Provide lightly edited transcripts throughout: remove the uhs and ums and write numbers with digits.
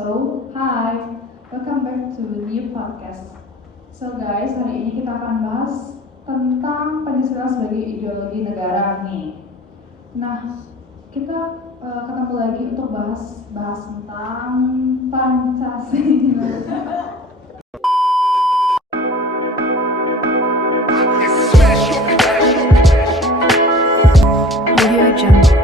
Hi, welcome back to the new podcast. So guys, hari ini kita akan bahas tentang Pancasila sebagai ideologi negara nih. Nah, kita ketemu lagi untuk bahas tentang Pancasila. Audio Jungle.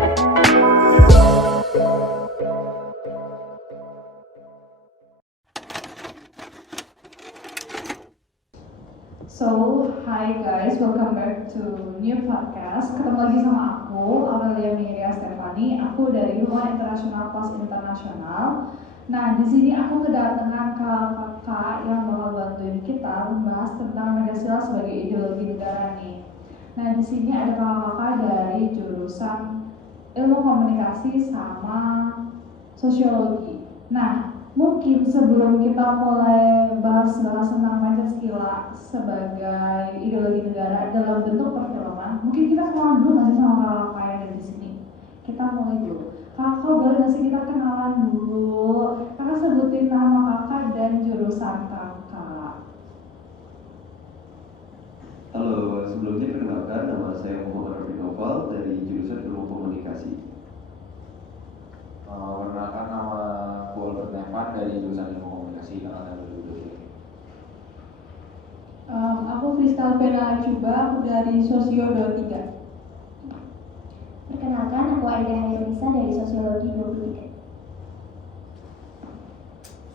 Hi guys, welcome back to new podcast. Ketemu lagi sama aku, Aurelia Miria Stefani. Aku dari Hubungan Internasional Plus Internasional. Nah, di sini aku kedatangan kakak yang bakal bantuin kita membahas tentang Pancasila sebagai ideologi negara nih. Nah, di sini ada kakak-kakak dari jurusan Ilmu Komunikasi sama Sosiologi. Nah, mungkin sebelum kita mulai bahas-bahas tentang Pancasila sebagai ideologi negara dalam bentuk perfilman, mungkin kita kenalan dulu masih sama kakak yang ada di sini. Kita mulai dulu. Kakak boleh nggak sih kita kenalan dulu? Kakak sebutin nama kakak dan jurusan kakak. Halo, sebelumnya perkenalkan nama saya Muhammad Rafi Noval dari jurusan Ilmu Komunikasi. Perkenalkan nama aku Albert Nevan dari jurusan Ilmu Komunikasi angkatan 2023. Aku Kristal Pena Cuba, aku dari Sosio 23. Perkenalkan, aku Aida Hairunisa dari Sosiologi 23.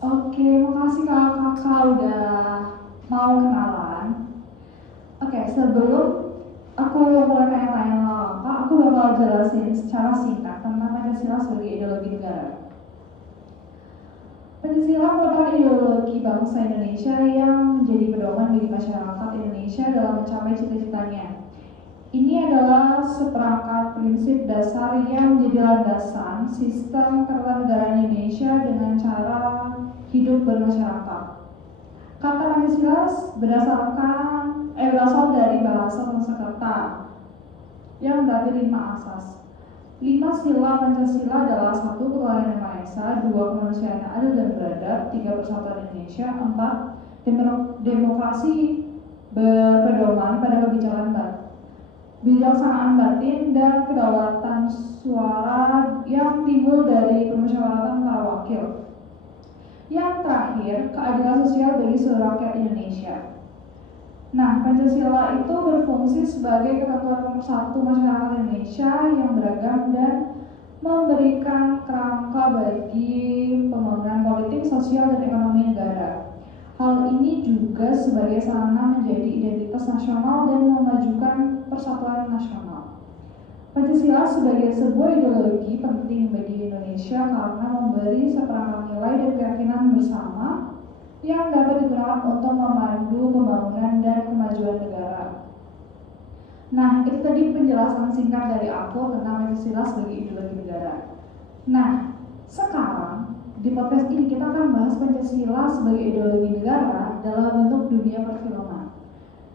Oke, makasih kakak udah mau kenalan. Oke, sebelum aku mulai tanya-tanya sama kakak, aku bakal jelasin secara singkat tentang Pancasila sebagai ideologi negara. Pancasila merupakan ideologi bangsa Indonesia yang menjadi pedoman bagi masyarakat Indonesia dalam mencapai cita-citanya. Ini adalah seperangkat prinsip dasar yang menjadi landasan sistem ketatanegaraan Indonesia dengan cara hidup bermasyarakat. Kata Pancasila berasal dari bahasa Sanskerta yang berarti 5 asas. 5 sila Pancasila adalah 1. Ketuhanan Yang Maha Esa, 2. Kemanusiaan yang adil dan beradab, 3. Persatuan Indonesia, 4. Demokrasi berpedoman pada kebijaksanaan batin dan kedaulatan suara yang timbul dari permusyawaratan para wakil. Yang terakhir, keadilan sosial bagi seluruh rakyat Indonesia. Nah, Pancasila itu berfungsi sebagai ketentuan pemersatu masyarakat Indonesia yang beragam dan memberikan kerangka bagi pembangunan politik, sosial, dan ekonomi negara. Hal ini juga sebagai sarana menjadi identitas nasional dan memajukan persatuan nasional. Pancasila sebagai sebuah ideologi penting bagi Indonesia karena memberi seperangkat nilai dan keyakinan bersama yang dapat digunakan untuk memandu pembangunan dan kemajuan negara. Nah, itu tadi penjelasan singkat dari aku tentang Pancasila sebagai ideologi negara. Nah, sekarang di podcast ini kita akan bahas Pancasila sebagai ideologi negara dalam bentuk dunia perfilman.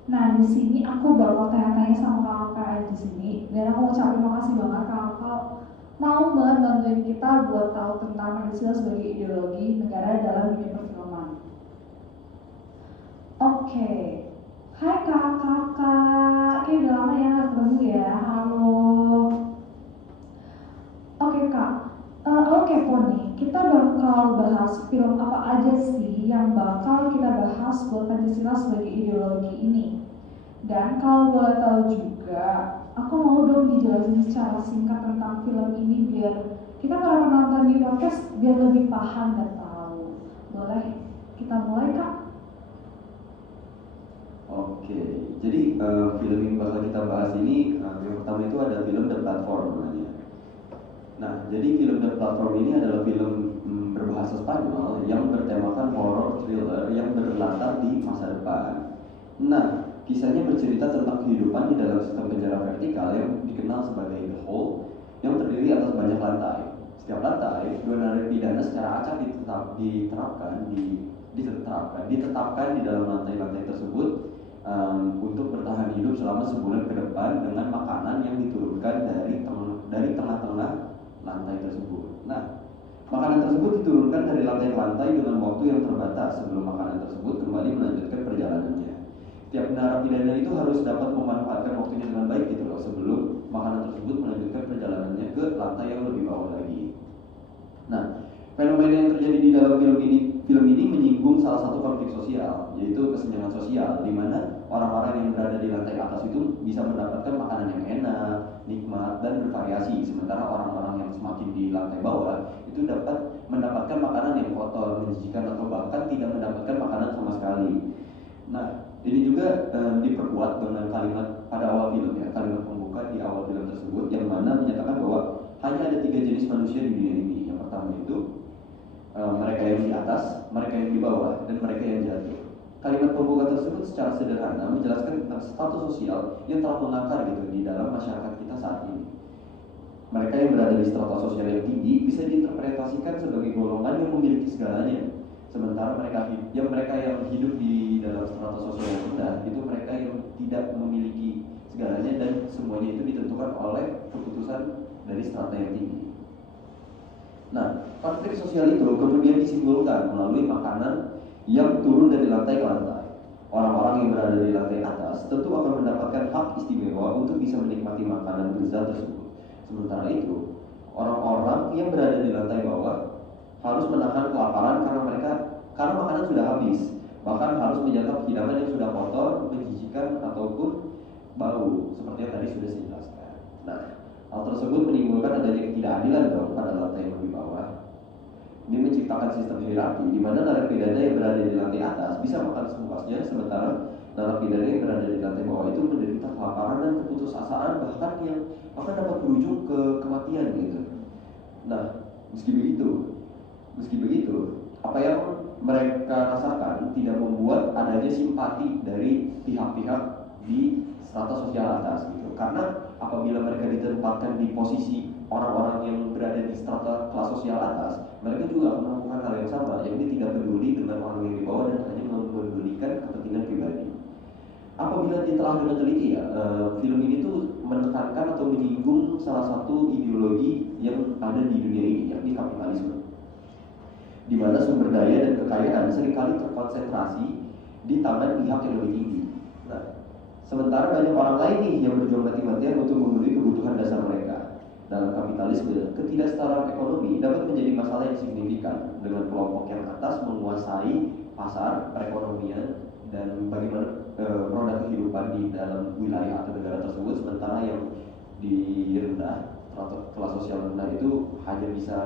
Nah, di sini aku bakal tanya-tanya sama kakak di sini, dan aku ucapin makasih banget kakak mau banget bantuin kita buat tahu tentang Pancasila sebagai ideologi negara dalam dunia perfilman. Oke, hai kakak, kayak udah lama ya nggak ketemu ya, halo. Oke kak, aku kepo nih, kita bakal bahas film apa aja sih yang bakal kita bahas buat Pancasila sebagai ideologi ini. Dan kalau boleh tahu juga, aku mau dong dijelasin secara singkat tentang film ini biar kita para penonton di podcast biar lebih paham dan tahu. Boleh kita mulai kak? Oke, jadi film yang bakal kita bahas ini yang pertama itu ada film The Platform namanya. Nah, jadi film The Platform ini adalah film berbahasa Spanyol yang bertemakan horror thriller yang berlatar di masa depan. Nah, kisahnya bercerita tentang kehidupan di dalam sistem penjara vertikal yang dikenal sebagai The Hole yang terdiri atas banyak lantai. Setiap lantai, 2 narapidana secara acak ditetapkan di dalam lantai-lantai tersebut untuk bertahan hidup selama sebulan ke depan dengan makanan yang diturunkan dari tengah-tengah lantai tersebut. Nah, Makanan tersebut diturunkan dari lantai ke lantai dengan waktu yang terbatas sebelum makanan tersebut kembali melanjutkan perjalanannya. Tiap narapidana itu harus dapat memanfaatkan waktunya dengan baik gitu loh sebelum makanan tersebut melanjutkan perjalanannya ke lantai yang lebih bawah lagi. Nah, fenomena yang terjadi di dalam film ini menyinggung salah satu konflik sosial, yaitu kesenjangan sosial, di mana orang-orang yang berada di lantai atas itu bisa mendapatkan makanan yang enak, nikmat, dan bervariasi, sementara orang-orang yang semakin di lantai bawah itu dapat mendapatkan makanan yang kotor, menjijikan, atau bahkan tidak mendapatkan makanan sama sekali. Nah, ini juga diperkuat dengan kalimat pada awal film ya, kalimat pembuka di awal film tersebut yang mana menyatakan bahwa hanya ada 3 jenis manusia di dunia ini. Yang pertama itu mereka yang di atas, mereka yang di bawah, dan mereka yang jatuh. Kalimat pembuka tersebut secara sederhana menjelaskan tentang status sosial yang telah mengakar gitu di dalam masyarakat kita saat ini. Mereka yang berada di strata sosial yang tinggi bisa diinterpretasikan sebagai golongan yang memiliki segalanya. Sementara mereka yang hidup di dalam strata sosial yang rendah itu mereka yang tidak memiliki segalanya dan semuanya itu ditentukan oleh keputusan dari strata yang tinggi. Nah, konflik sosial itu kemudian disimpulkan melalui makanan yang turun dari lantai ke lantai. Orang-orang yang berada di lantai atas tentu akan mendapatkan hak istimewa untuk bisa menikmati makanan lezat tersebut. Sementara itu, orang-orang yang berada di lantai bawah harus menahan kelaparan karena makanan sudah habis, bahkan harus menyantap hidangan yang sudah kotor, menjijikan ataupun bau, seperti yang tadi sudah saya jelaskan. Nah, hal tersebut menimbulkan adanya ketidakadilan dong pada lantai yang lebih bawah. Ini menciptakan sistem hierarki di mana narapidana yang berada di lantai atas bisa makan sepuasnya, sementara narapidana yang berada di lantai bawah itu menderita kelaparan dan keputusasaan bahkan dapat berujung ke kematian gitu. Nah, meski begitu, apa yang mereka rasakan tidak membuat adanya simpati dari pihak-pihak di strata sosial atas gitu. Karena apabila mereka ditempatkan di posisi orang-orang yang berada di strata kelas sosial atas, mereka juga akan melakukan hal yang sama, yakni tidak peduli dengan orang yang di bawah dan hanya mempedulikan kepentingan pribadi. Apabila ditelah dengan teliti ya, film ini tuh menekankan atau menyinggung salah satu ideologi yang ada di dunia ini, yakni kapitalisme, di mana sumber daya dan kekayaan seringkali terkonsentrasi di tangan pihak yang lebih tinggi. Nah, sementara banyak orang lain nih yang berjuang mati-matian untuk memenuhi kebutuhan dasar mereka. Dalam kapitalisme, ketidaksetaraan ekonomi dapat menjadi masalah yang signifikan dengan kelompok yang atas menguasai pasar perekonomian dan bagaimana roda kehidupan di dalam wilayah atau negara tersebut, sementara yang di rendah atau kelas sosial rendah itu hanya bisa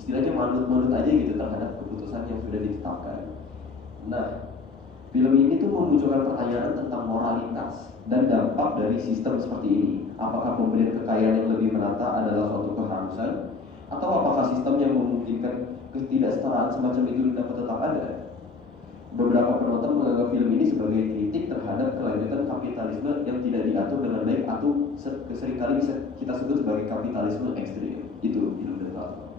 istilahnya manut-manut aja gitu terhadap keputusan yang sudah ditetapkan. Nah, film ini tuh memunculkan pertanyaan tentang moralitas dan dampak dari sistem seperti ini. Apakah pemberian kekayaan yang lebih merata adalah suatu keharusan, atau apakah sistem yang memungkinkan ketidaksetaraan semacam itu dapat tetap ada? Beberapa penonton menganggap film ini sebagai kritik terhadap kelanjutan kapitalisme yang tidak diatur dengan baik atau seringkali bisa kita sebut sebagai kapitalisme ekstrim. Itu film The Platform.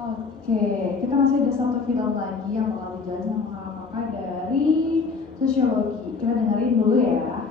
Oke, kita masih ada satu film lagi yang bakal dijelasin sama kakak dari sosiologi. Kita dengerin dulu ya.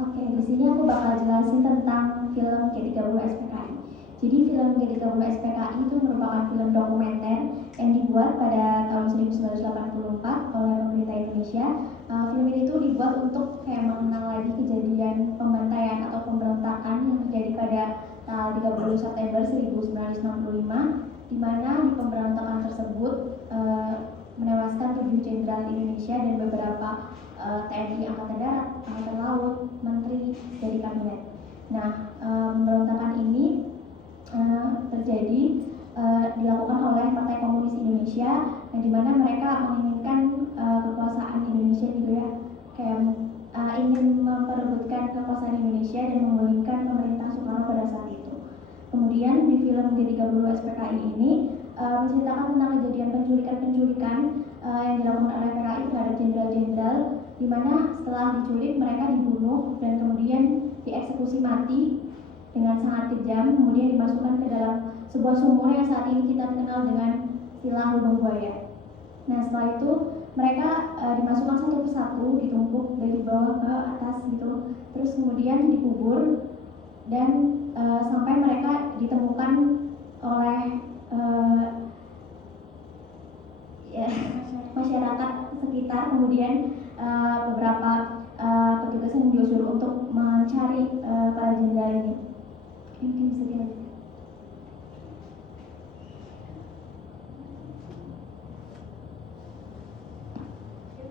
Oke, di sini aku bakal jelasin tentang film G30 SPKI. Jadi film G30 SPKI itu merupakan film dokumenter yang dibuat pada tahun 1984 oleh pemerintah Indonesia. Film ini tuh dibuat untuk kayak mengenang lagi kejadian pembantaian atau pemberontakan yang terjadi pada tanggal 30 September 1965, di mana di pemberontakan tersebut menewaskan 7 jenderal Indonesia dan beberapa TNI Angkatan Darat, Angkatan Laut, Menteri dari Kabinet. Nah, pemberontakan ini terjadi dilakukan oleh Partai Komunis Indonesia, yang dimana mereka menginginkan kekuasaan Indonesia gitu ya, kayak ingin memperebutkan kekuasaan Indonesia dan memulihkan pemerintah Soekarno pada saat itu. Kemudian di film G30 SPKI ini menceritakan tentang kejadian penculikan yang dilakukan oleh PKI terhadap jenderal-jenderal, di mana setelah diculik mereka dibunuh dan kemudian dieksekusi mati dengan sangat kejam, kemudian dimasukkan ke dalam sebuah sumur yang saat ini kita kenal dengan istilah lubang buaya. Nah, setelah itu mereka dimasukkan satu persatu, ditumpuk dari bawah ke atas gitu, terus kemudian dikubur dan sampai mereka ditemukan oleh ya, masyarakat sekitar, kemudian beberapa petugas yang disuruh untuk mencari para jenderal ini. Mungkin bisa dilanjutkan.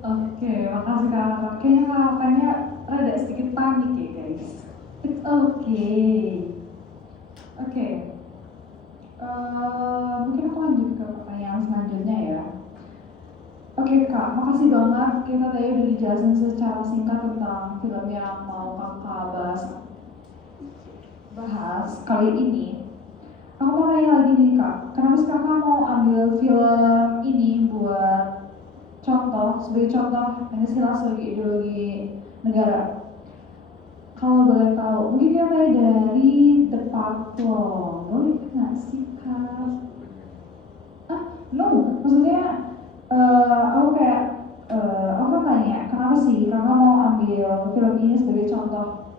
Oke, makasih kakak. Kayaknya kakaknya rada sedikit panik ya guys. It's okay. Oke. Mungkin aku lanjut ke pertanyaan selanjutnya ya. Oke kak, makasih banget. Kita tadi udah dijelasin secara singkat tentang film yang mau kakak bahas kali ini. Aku mau tanya lagi nih kak, kenapa sih kakak mau ambil film ini buat sebagai contoh Pancasila sebagai ideologi negara? Kalau boleh tahu, mungkin kita mulai dari The Platform. Boleh nggak sih kak? No, maksudnya aku kan tanya, kenapa sih kakak mau ambil film ini sebagai contoh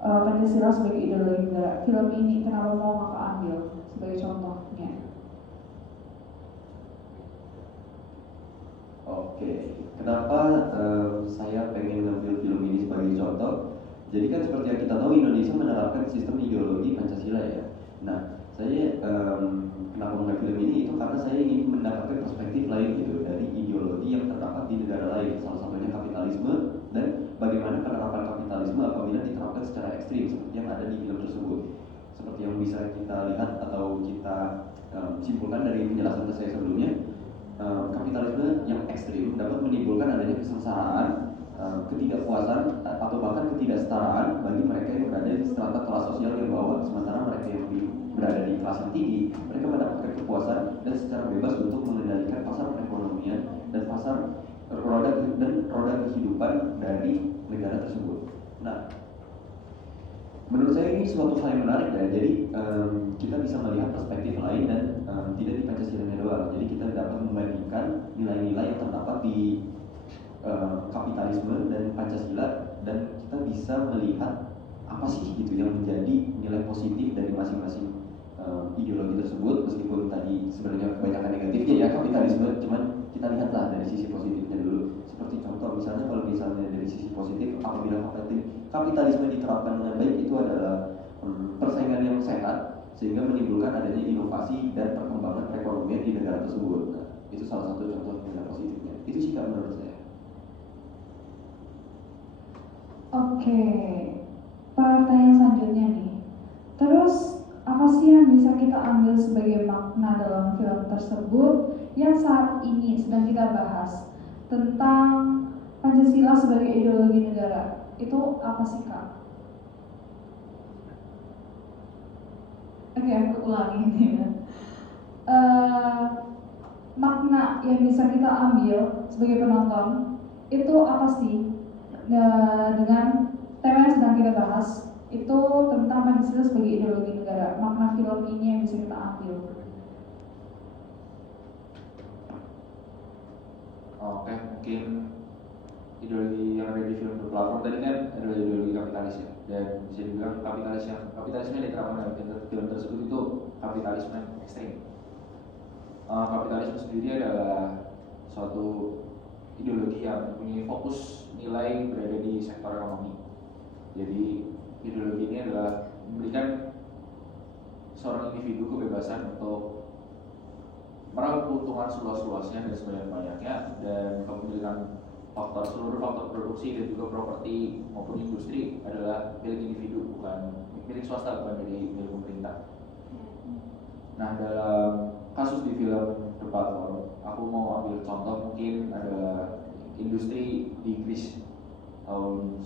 Pancasila sebagai ideologi negara? Film ini kenapa mau kakak ambil sebagai contohnya? Oke, kenapa saya pengen ngambil film ini sebagai contoh? Jadi kan seperti yang kita tahu Indonesia menerapkan sistem ideologi Pancasila ya. Nah, saya kenapa mengambil film ini itu karena saya ingin mendapatkan perspektif lain gitu dari ideologi yang terdapat di negara lain. Salah satunya kapitalisme dan bagaimana penerapan kapitalisme apabila diterapkan secara ekstrim seperti yang ada di film tersebut. Seperti yang bisa kita lihat atau kita simpulkan dari penjelasan saya sebelumnya. Kapitalisme yang ekstrim dapat menimbulkan adanya kesengsaraan, ketidakpuasan atau bahkan ketidaksetaraan bagi mereka yang berada di strata kelas sosial yang bawah. Sementara mereka yang berada di kelas yang tinggi, mereka mendapatkan kepuasan dan secara bebas untuk mengendalikan pasar perekonomian dan roda kehidupan dari negara tersebut. Nah, menurut saya ini suatu hal yang menarik ya. Jadi kita bisa melihat perspektif lain dan tidak di Pancasilanya doang. Jadi kita dapat membandingkan nilai-nilai yang terdapat di kapitalisme dan Pancasila dan kita bisa melihat apa sih gitu yang menjadi nilai positif dari masing-masing ideologi tersebut, meskipun tadi sebenarnya kebanyakan negatifnya ya kapitalisme, cuman kita lihatlah dari sisi positifnya dulu. Seperti contoh misalnya kalau misalnya dari sisi positif, apabila kapitalisme diterapkan dengan baik itu adalah persaingan yang sehat sehingga menimbulkan adanya inovasi dan perkembangan perekonomian di negara tersebut. Nah, itu salah satu contoh nilai positifnya. Itu sih Kak menurut saya. Oke, pertanyaan selanjutnya nih. Terus apa sih yang bisa kita ambil sebagai makna dalam film tersebut yang saat ini sedang kita bahas tentang Pancasila sebagai ideologi negara? Itu apa sih Kak? Oke, aku ulangi ini ya. Makna yang bisa kita ambil sebagai penonton itu apa sih? Dengan tema yang sedang kita bahas itu tentang Pancasila sebagai ideologi negara. Makna film ini yang bisa kita ambil. Oke, mungkin ideologi yang ada di film The Platform tadi kan adalah ideologi kapitalis ya, dan bisa dibilang kapitalisme yang diterapkan dalam film tersebut itu kapitalisme ekstrim. Kapitalisme sendiri adalah suatu ideologi yang mempunyai fokus nilai berada di sektor ekonomi. Jadi ideologi ini adalah memberikan seorang individu kebebasan untuk meraup keuntungan seluas-luasnya dan sebanyak-banyaknya, dan kepemilikan seluruh faktor produksi dan juga properti maupun industri adalah milik individu, bukan milik swasta, bukan dari milik pemerintah. Nah, dalam kasus di film The Platform, aku mau ambil contoh mungkin adalah industri di Inggris tahun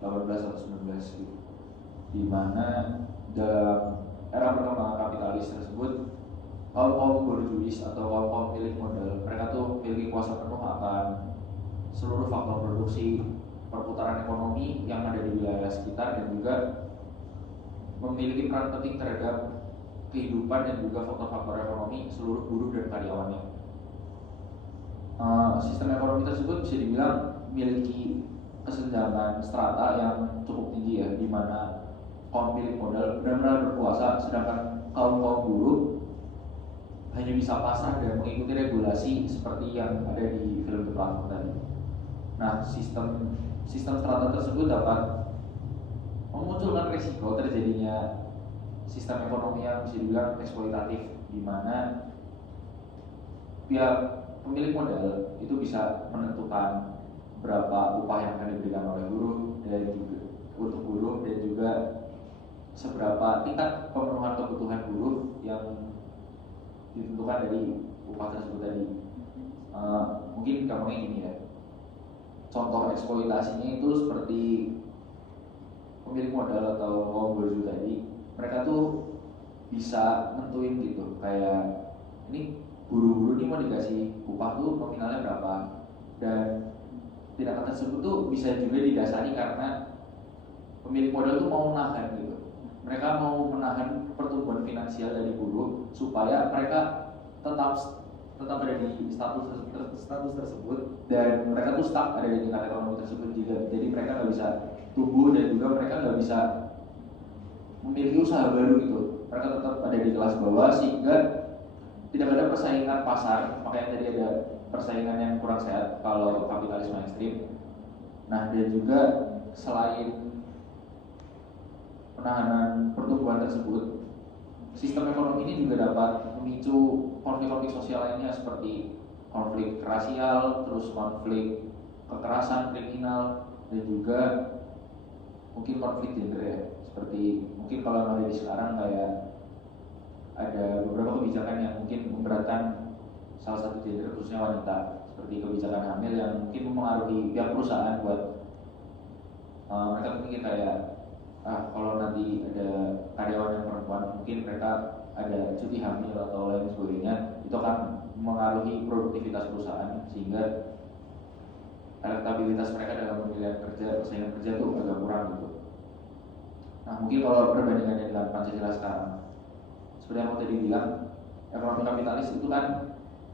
18 atau 19 gitu, di mana dalam era perkembangan kapitalis tersebut kaum borjuis atau kaum milik modal, mereka tuh memiliki kuasa penuh akan seluruh faktor produksi perputaran ekonomi yang ada di wilayah sekitar, dan juga memiliki peran penting terhadap kehidupan dan juga faktor-faktor ekonomi seluruh buruh dan karyawannya. Sistem ekonomi tersebut bisa dibilang memiliki kesenjangan strata yang cukup tinggi ya, di mana kaum milik modal benar-benar berkuasa, sedangkan kaum buruh hanya bisa pasrah dan mengikuti regulasi seperti yang ada di film The Platform tadi. Nah, sistem strata tersebut dapat memunculkan risiko terjadinya sistem ekonomi yang bisa dibilang eksploitatif, di mana pihak pemilik modal itu bisa menentukan berapa upah yang akan diberikan oleh buruh dan juga untuk buruh, dan juga seberapa tingkat pemenuhan kebutuhan buruh yang ditentukan dari upah tersebut tadi. Mungkin gampangnya gini ya, contoh eksploitasinya itu seperti pemilik modal atau kaum buruh tadi, mereka tuh bisa nentuin gitu, kayak ini buruh-buruh ini mau dikasih upah tuh nominalnya berapa, dan tindakan tersebut tuh bisa juga didasari karena pemilik modal tuh mau menahan gitu. Mereka mau menahan pertumbuhan finansial dari buruh supaya mereka tetap ada di status tersebut, dan mereka tuh stuck ada di tingkat ekonomi tersebut juga. Jadi mereka nggak bisa tumbuh dan juga mereka nggak bisa memiliki usaha baru gitu. Mereka tetap ada di kelas bawah sehingga tidak ada persaingan pasar. Makanya tadi ada persaingan yang kurang sehat kalau kapitalisme ekstrim. Nah, dan juga selain penahanan pertumbuhan tersebut, sistem ekonomi ini juga dapat memicu konflik-konflik sosial lainnya seperti konflik rasial, terus konflik kekerasan, kriminal, dan juga mungkin konflik gender ya. Seperti mungkin kalau yang ada di sekarang kayak ada beberapa kebijakan yang mungkin memberatkan salah satu gender, khususnya wanita, seperti kebijakan hamil yang mungkin mempengaruhi pihak perusahaan buat mereka mungkin kayak kalau nanti ada karyawan yang perempuan, mungkin mereka ada cuti hamil atau lain sebagainya, itu akan mengaruhi produktivitas perusahaan sehingga elektabilitas mereka dalam pemilihan kerja, persaingan kerja tuh agak kurang gitu. Nah, mungkin kalau perbandingannya dengan Pancasila sekarang, seperti yang aku tadi bilang, ekonomi kapitalis itu kan,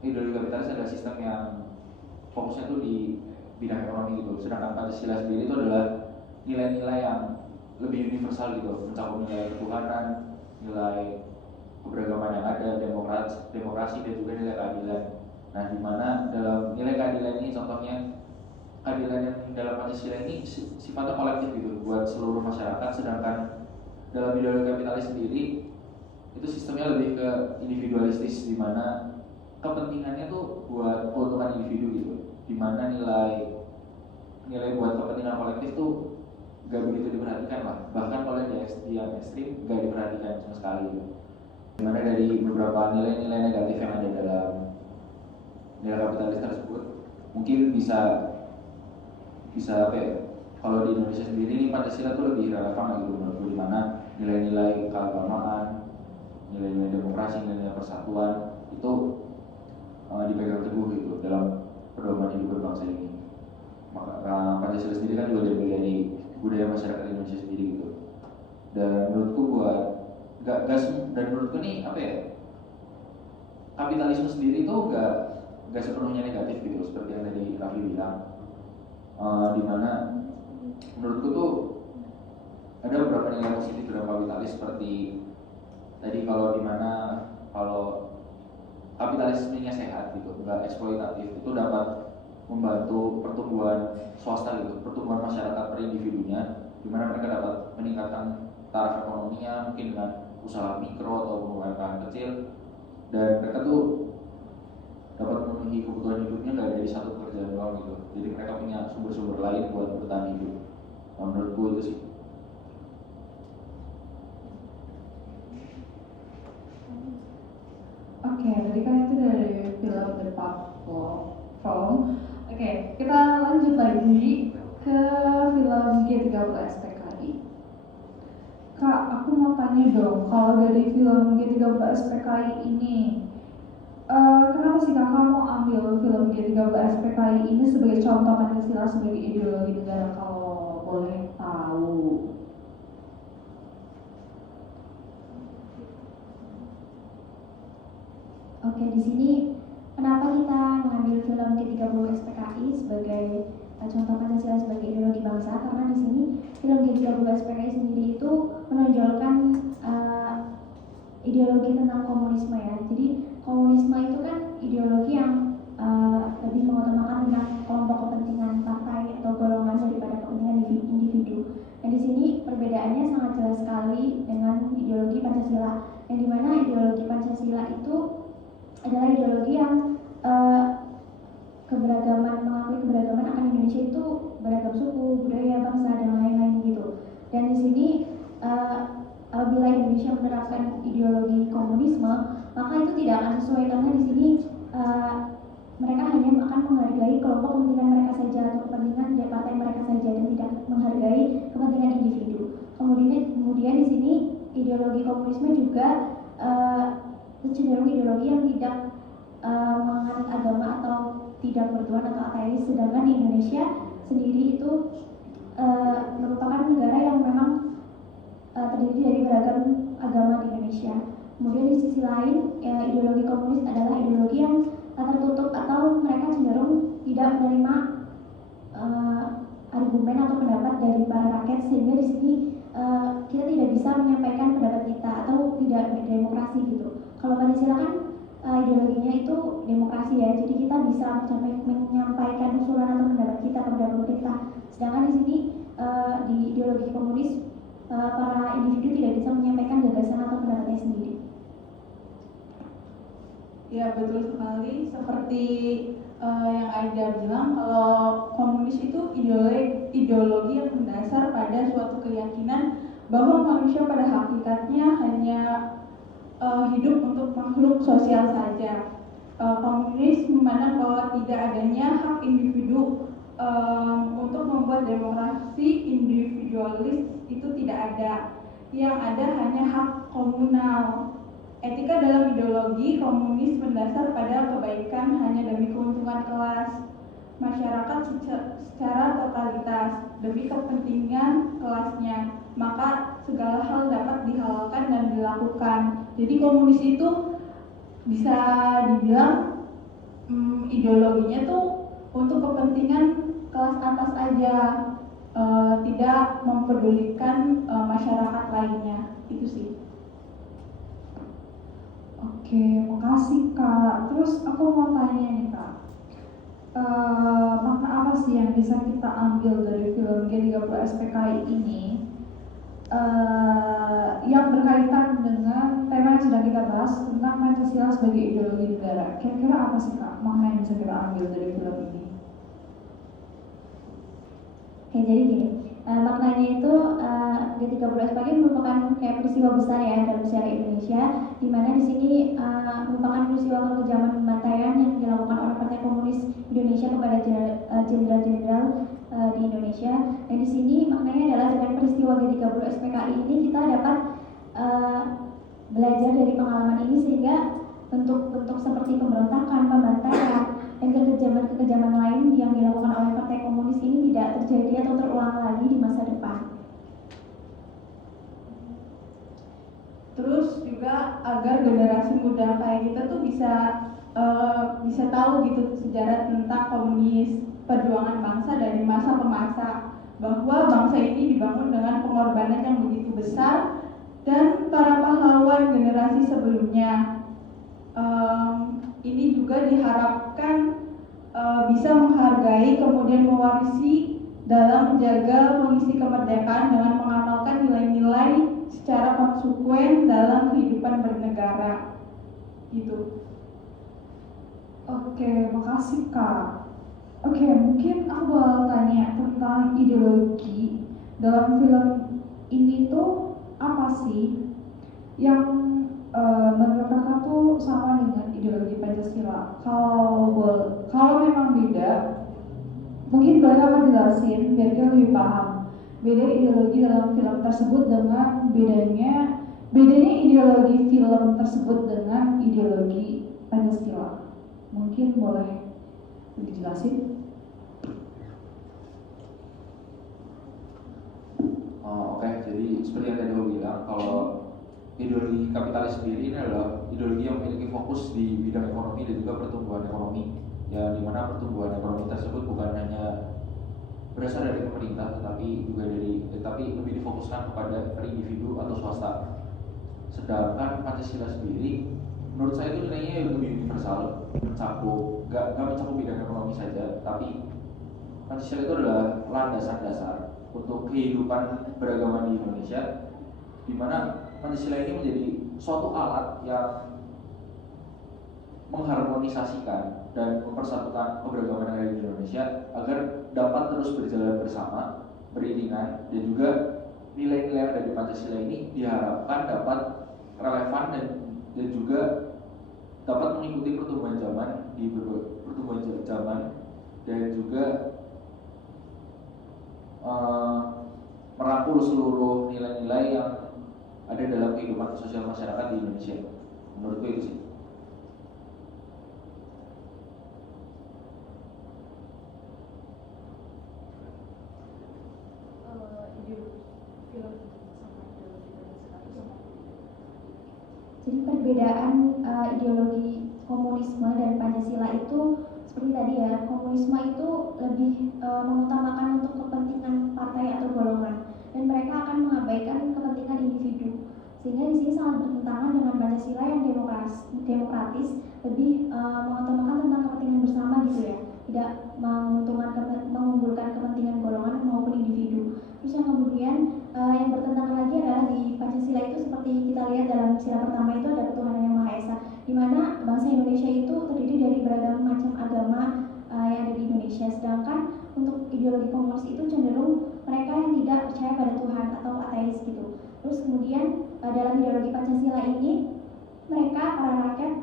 ideologi kapitalis adalah sistem yang fokusnya tuh di bidang ekonomi gitu. Sedangkan Pancasila sendiri itu adalah nilai-nilai yang lebih universal gitu, mencakup nilai ketuhanan, nilai keberagaman yang ada, demokrasi dan juga nilai keadilan. Nah, di mana dalam nilai keadilan ini, contohnya keadilan yang dalam Pancasila ini sifatnya kolektif gitu buat seluruh masyarakat, sedangkan dalam ideologi kapitalis sendiri itu sistemnya lebih ke individualistis, di mana kepentingannya tuh buat keuntungan individu gitu, di mana nilai buat kepentingan kolektif tuh gak begitu diperhatikan lah, bahkan kalau yang ekstrim gak diperhatikan sama sekali gitu. Dimana dari beberapa nilai-nilai negatif yang ada dalam nilai kapitalis tersebut mungkin bisa apa ya, kalau di Indonesia sendiri ini Pancasila tuh lebih relevan gitu menurutku, di mana nilai-nilai keagamaan, nilai-nilai demokrasi, nilai-nilai persatuan itu dipegang teguh gitu dalam pedoman hidup berbangsa ini. Maka Pancasila sendiri kan juga diambil dari budaya masyarakat Indonesia sendiri gitu. Dan menurutku dan menurutku nih apa ya, kapitalisme sendiri itu gak sepenuhnya negatif gitu, seperti yang tadi Raffi bilang. Dimana menurutku tuh ada beberapa nilai positif dalam kapitalis, seperti tadi kalau kapitalismenya sehat gitu, nggak eksploitatif, itu dapat membantu pertumbuhan swasta gitu, pertumbuhan masyarakat per individunya, di mana mereka dapat meningkatkan taraf ekonominya mungkin dengan usaha mikro atau UMKM kecil, dan mereka tuh dapat memenuhi kebutuhan hidupnya nggak dari satu pekerjaan doang gitu. Jadi mereka punya sumber-sumber lain buat bertahan hidup. Nah, menurutku itu sih. Oke, tadi kan itu dari film The Platform. Oke, kita lanjut lagi ke film G30 SPKI. Kak, aku mau tanya dong, kalau dari film G30 SPKI ini, kenapa sih kakak mau ambil film G30 SPKI ini sebagai contoh Pancasila sebagai ideologi negara, kalau boleh tahu? Oke, di sini kenapa kita mengambil film G30 SPKI sebagai contoh Pancasila sebagai ideologi bangsa? Karena di sini film G30 SPKI sendiri itu menonjolkan ideologi tentang komunisme ya. Jadi komunisme itu kan ideologi yang lebih mengutamakan tentang kelompok kepentingan partai atau golongan daripada kepentingan individu. Dan di sini perbedaannya sangat jelas sekali dengan ideologi Pancasila, yang dimana ideologi Pancasila itu adalah ideologi yang mengakui keberagaman akan Indonesia itu beragam suku, budaya, bangsa, dan lain-lain gitu. Dan di sini apabila Indonesia menerapkan ideologi komunisme, maka itu tidak akan sesuai karena di sini mereka hanya akan menghargai kelompok kepentingan mereka saja atau kepentingan dari partai mereka saja dan tidak menghargai kepentingan individu. Kemudian di sini ideologi komunisme juga cenderung ideologi yang tidak menganut agama atau tidak bertuhan atau ateis, sedangkan di Indonesia sendiri itu merupakan negara yang memang terdiri dari beragam agama di Indonesia. Kemudian di sisi lain, ideologi komunis adalah ideologi yang tertutup atau mereka cenderung tidak menerima argumen atau pendapat dari para rakyat, sehingga di sini kita tidak bisa menyampaikan pendapat kita atau tidak berdemokrasi gitu. Kalau Pancasila kan ideologinya itu demokrasi ya, jadi kita bisa menyampaikan usulan atau pendapat kita kepada pemerintah. Sedangkan di sini di ideologi komunis para individu tidak bisa menyampaikan gagasan atau pendapatnya sendiri. Ya betul sekali, seperti yang Aida bilang, kalau komunis itu ideologi yang mendasar pada suatu keyakinan bahwa manusia pada hakikatnya hanya hidup untuk makhluk sosial saja. Komunis memandang bahwa tidak adanya hak individu untuk membuat demokrasi individualis itu tidak ada. Yang ada hanya hak komunal. Etika dalam ideologi komunis mendasar pada kebaikan hanya demi keuntungan kelas masyarakat secara totalitas, demi kepentingan kelasnya, maka segala hal dapat dihalalkan dan dilakukan. Jadi komunis itu bisa dibilang ideologinya tuh untuk kepentingan kelas atas aja, tidak mempedulikan masyarakat lainnya. Itu sih. Oke, makasih Kak. Terus aku mau tanya nih Kak, makna apa sih yang bisa kita ambil dari film G30 SPKI ini yang berkaitan dengan tema yang sedang kita bahas tentang Pancasila sebagai ideologi negara? Kira-kira apa sih Kak makna yang bisa kita ambil dari film ini? Oke, jadi gini, maknanya itu G30 SPKI merupakan kayak peristiwa besar ya dalam sejarah Indonesia, di mana di sini merupakan peristiwa kekejaman pembantaian yang dilakukan oleh Partai Komunis Indonesia kepada jenderal-jenderal di Indonesia. Dan di sini maknanya adalah dengan peristiwa G30 SPKI ini kita dapat belajar dari pengalaman ini, sehingga bentuk-bentuk seperti pemberontakan, pembantaian, dan kekejaman lain yang dilakukan oleh Partai Komunis ini tidak terjadi atau terulang lagi di masa depan. Terus juga agar generasi muda kayak kita tuh bisa tahu gitu sejarah tentang komunis, perjuangan bangsa dari masa ke masa, bahwa bangsa ini dibangun dengan pengorbanan yang begitu besar dan para pahlawan generasi sebelumnya. Ini juga diharapkan bisa menghargai kemudian mewarisi dalam menjaga mengisi kemerdekaan dengan mengamalkan nilai-nilai secara konsekuen dalam kehidupan bernegara. Gitu. Oke, makasih Kak. Oke, mungkin aku bakal tanya tentang ideologi dalam film ini tuh apa sih yang menurut Kakak tuh sama dengan ideologi Pancasila? Kalau memang beda, mungkin boleh Kakak jelasin biar kita lebih paham beda ideologi dalam film tersebut dengan bedanya ideologi film tersebut dengan ideologi Pancasila. Mungkin boleh dijelasin? Oke, jadi seperti yang tadi gue bilang, kalau ideologi kapitalis sendiri ini adalah ideologi yang memiliki fokus di bidang ekonomi dan juga pertumbuhan ekonomi, ya dimana pertumbuhan ekonomi tersebut bukan hanya berasal dari pemerintah tetapi lebih difokuskan kepada per individu atau swasta. Sedangkan Pancasila sendiri menurut saya itu nilainya lebih universal, gak mencakup bidang ekonomi saja, tapi Pancasila itu adalah landasan dasar untuk kehidupan beragama di Indonesia, di mana Pancasila ini menjadi suatu alat yang mengharmonisasikan dan mempersatukan keberagaman yang ada di Indonesia agar dapat terus berjalan bersama, beriringan, dan juga nilai-nilai yang ada di Pancasila ini diharapkan dapat relevan dan juga dapat mengikuti pertumbuhan zaman dan juga merangkul seluruh nilai-nilai yang ada dalam kehidupan sosial masyarakat di Indonesia. Menurutku itu sih. Jadi perbedaan ideologi komunisme dan Pancasila itu seperti tadi ya, komunisme itu lebih mengutamakan untuk kepentingan partai atau golongan, dan mereka akan mengabaikan kepentingan individu. Sehingga di sini sangat bertentangan dengan Pancasila yang demokratis, lebih mengutamakan tentang kepentingan bersama gitu ya, tidak mengunggulkan kepentingan golongan maupun individu. Terus yang kemudian yang bertentangan lagi adalah di Pancasila itu seperti kita lihat dalam sila pertama itu ada ketuhanan yang Maha Esa, di mana bangsa Indonesia itu terdiri dari beragam macam agama yang ada di Indonesia. Sedangkan untuk ideologi komunis itu cenderung mereka yang tidak percaya pada Tuhan atau ateis gitu. Terus kemudian dalam ideologi Pancasila ini mereka para rakyat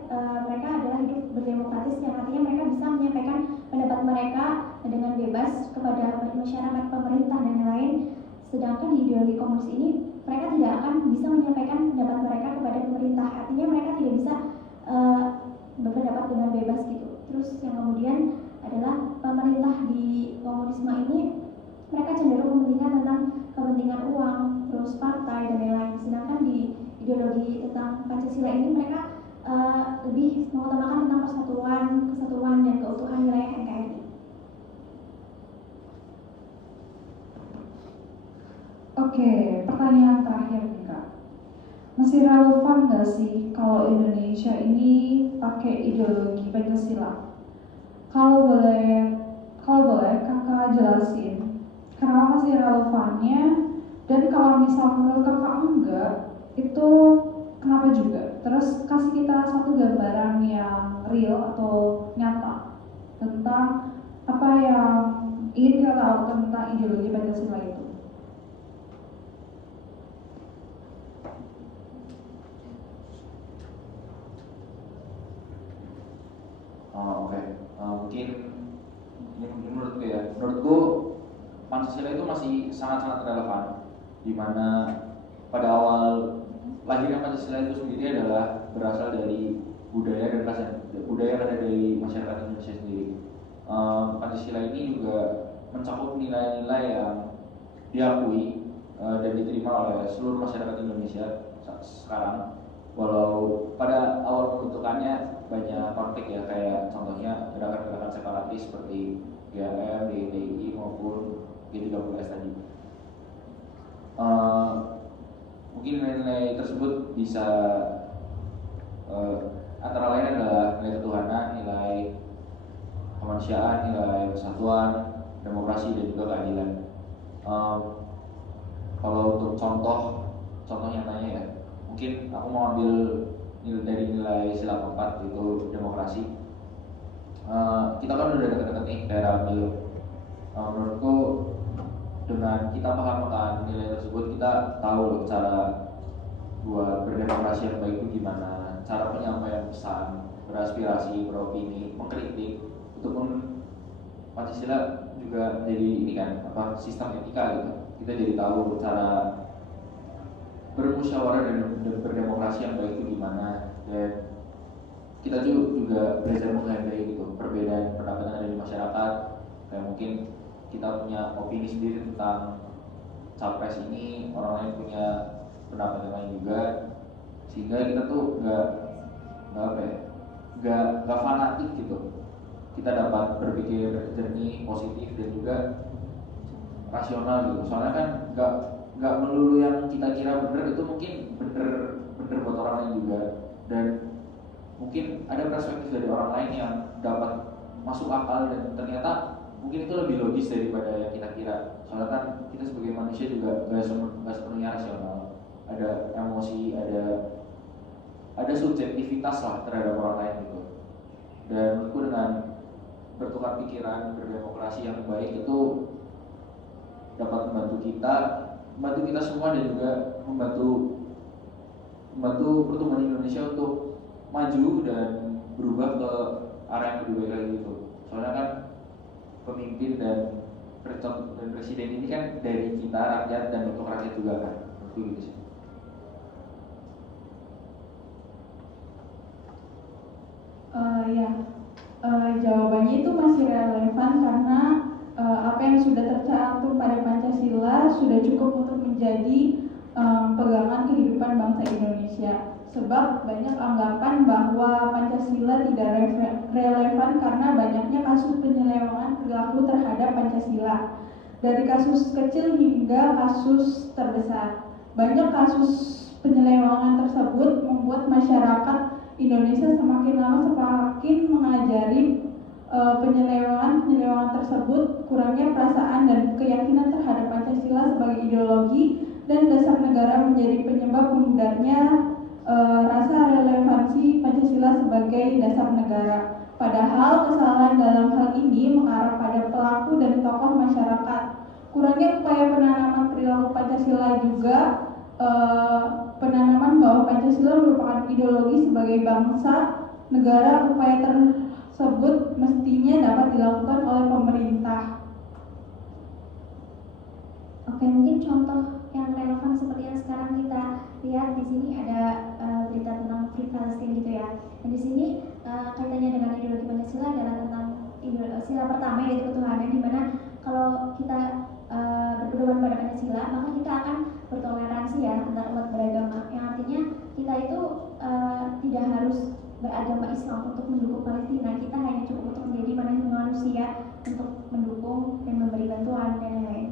mereka adalah hidup berdemokratis, yang artinya mereka bisa menyampaikan pendapat mereka dengan bebas kepada masyarakat, pemerintah dan lain-lain. Sedangkan di ideologi komunis ini mereka tidak akan bisa menyampaikan pendapat mereka kepada pemerintah, artinya mereka tidak bisa berpendapat dengan bebas gitu. Terus yang kemudian adalah pemerintah di komunisme ini mereka cenderung mementingkan tentang kepentingan uang, terus partai dan lain-lain. Sedangkan di ideologi tentang Pancasila ini mereka lebih mengutamakan tentang kesatuan dan keutuhan wilayah NKRI. Oke, pertanyaan terakhir nih Kak. Masih relevan nggak sih kalau Indonesia ini pakai ideologi Pancasila? Kalau boleh Kakak jelasin kenapa masih relevannya, dan kalau misal menurut Kakak enggak, itu kenapa juga? Terus kasih kita satu gambaran yang real atau nyata tentang apa yang ingin kita tahu tentang ideologi Pancasila itu. Mungkin ini menurutku ya, Pancasila itu masih sangat-sangat relevan, di mana pada awal lahirnya Pancasila itu sendiri adalah berasal dari budaya yang ada dari masyarakat Indonesia sendiri. Pancasila ini juga mencakup nilai-nilai yang diakui dan diterima oleh seluruh masyarakat Indonesia sekarang. Walau pada awal pembentukannya banyak konflik ya, kayak contohnya gerakan-gerakan separatis seperti GAM, DITI maupun G30S tadi. Mungkin nilai-nilai tersebut bisa antara lain adalah nilai ketuhanan, nilai kemanusiaan, nilai persatuan, demokrasi dan juga keadilan. Kalau untuk contoh nyatanya ya, mungkin aku mau ambil dari nilai sila keempat, yaitu demokrasi. Kita kan udah deket-deket nih daerah pemilu. Menurutku dengan kita paham akan nilai tersebut, kita tahu cara buat berdemokrasi yang baik itu gimana, cara penyampaian pesan, beraspirasi, beropini, mengkritik. Itu pun Pancasila juga jadi ini kan sistem etika gitu. Kita jadi tahu cara bermusyawarah dan berdemokrasi yang baik itu gimana, dan kita juga belajar menghargai gitu perbedaan pendapat yang ada di masyarakat. Kayak mungkin kita punya opini sendiri tentang capres ini, orang lain punya pendapat yang lain juga, sehingga kita tuh nggak fanatik gitu. Kita dapat berpikir jernih, positif, dan juga rasional gitu. Soalnya kan nggak melulu yang kita kira benar itu mungkin benar buat orang lain juga, dan mungkin ada perspektif dari orang lain yang dapat masuk akal dan ternyata mungkin itu lebih logis daripada yang kita kira. Soalnya kan kita sebagai manusia juga nggak sepenuhnya rasional, ada emosi, ada subjektivitas lah terhadap orang lain gitu. Dan menurutku dengan bertukar pikiran, berdemokrasi yang baik itu dapat membantu kita semua, dan juga membantu pertumbuhan Indonesia untuk maju dan berubah ke arah yang lebih baik lagi gitu. Soalnya kan pemimpin dan presiden ini kan dari kita rakyat dan untuk rakyat juga kan, menurutku gitu sih. Jawabannya itu masih relevan karena apa yang sudah tercantum pada Pancasila sudah cukup untuk menjadi pegangan kehidupan bangsa Indonesia. Sebab banyak anggapan bahwa Pancasila tidak relevan karena banyaknya kasus penyelewengan perilaku terhadap Pancasila. Dari kasus kecil hingga kasus terbesar. Banyak kasus penyelewengan tersebut membuat masyarakat Indonesia semakin lama semakin mengajari penyelewengan tersebut, kurangnya perasaan dan keyakinan terhadap Pancasila sebagai ideologi dan dasar negara menjadi penyebab memudarnya rasa relevansi Pancasila sebagai dasar negara. Padahal kesalahan dalam hal ini mengarah pada pelaku dan tokoh masyarakat. Kurangnya upaya penanaman perilaku Pancasila juga penanaman bahwa Pancasila merupakan ideologi sebagai bangsa negara. Upaya tersebut mestinya dapat dilakukan oleh pemerintah. Oke, mungkin contoh yang relevan seperti yang sekarang kita lihat di sini ada berita tentang Free Palestine gitu ya. Dan di sini kaitannya dengan ideologi Pancasila adalah tentang sila pertama yaitu ketuhanan, di mana kalau kita berpedoman pada Pancasila maka kita akan bertoleransi ya antar umat beragama. Yang artinya kita itu tidak harus beragama Islam untuk mendukung Palestina. Kita hanya cukup untuk menjadi manusia untuk mendukung dan memberi bantuan dan lain-lain.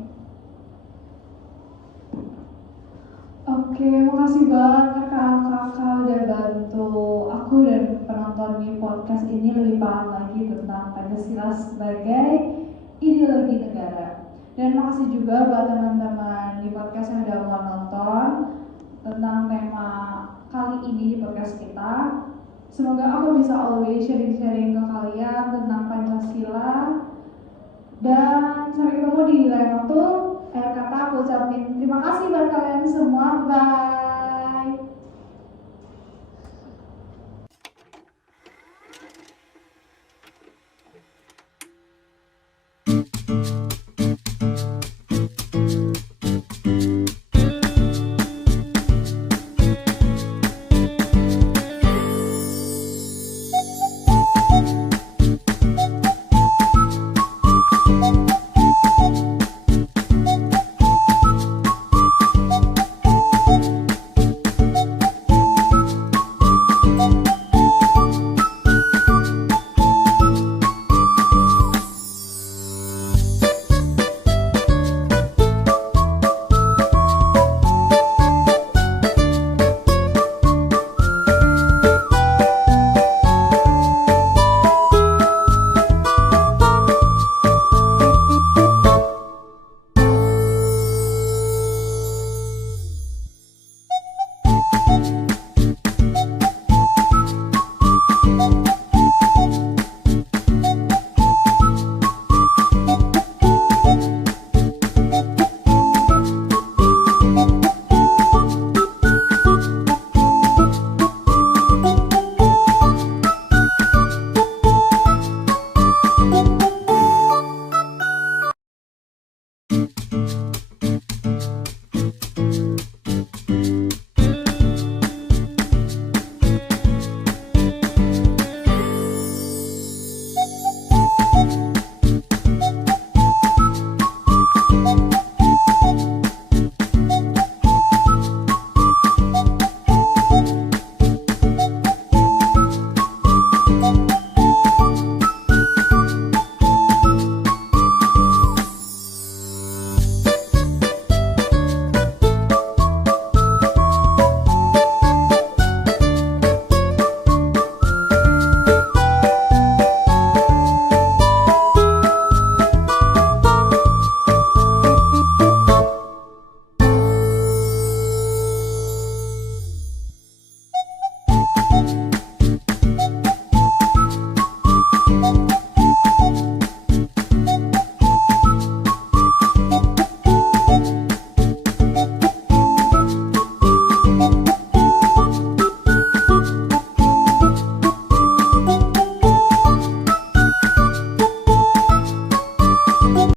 Oke, makasih banget kakak udah bantu aku dan penonton di podcast ini lebih paham lagi tentang Pancasila sebagai ideologi negara. Dan makasih juga buat teman-teman di podcast yang udah mau nonton tentang tema kali ini di podcast kita. Semoga aku bisa always sharing-sharing ke kalian tentang Pancasila. Dan sampai ketemu di lain waktu. Kata aku ucapin terima kasih buat kalian semua. Bye.